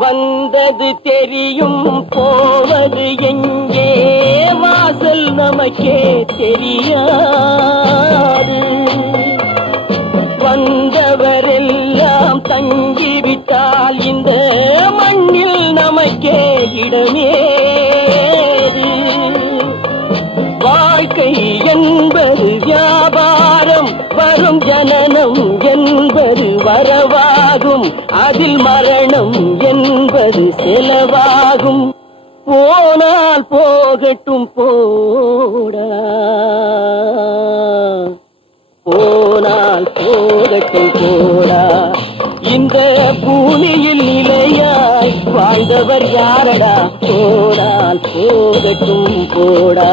வந்தது தெரியும் போவது எங்கே வாசல் நமக்கே தெரியாது. வந்தவரெல்லாம் தங்கிவிட்டால் இந்த மண்ணில் நமக்கே இடமேது. வாழ்க்கை என்பது வியாபாரம், வரும் ஜனனம் என்பது வரவாகும், அதில் மரணம் என்பது செலவாகும். போனால் போகட்டும் போடா, போனால் போகட்டும் போடா. இந்த பூமியில் நிலையாய் வாழ்ந்தவர் யாரடா, போனால் போகட்டும் போடா.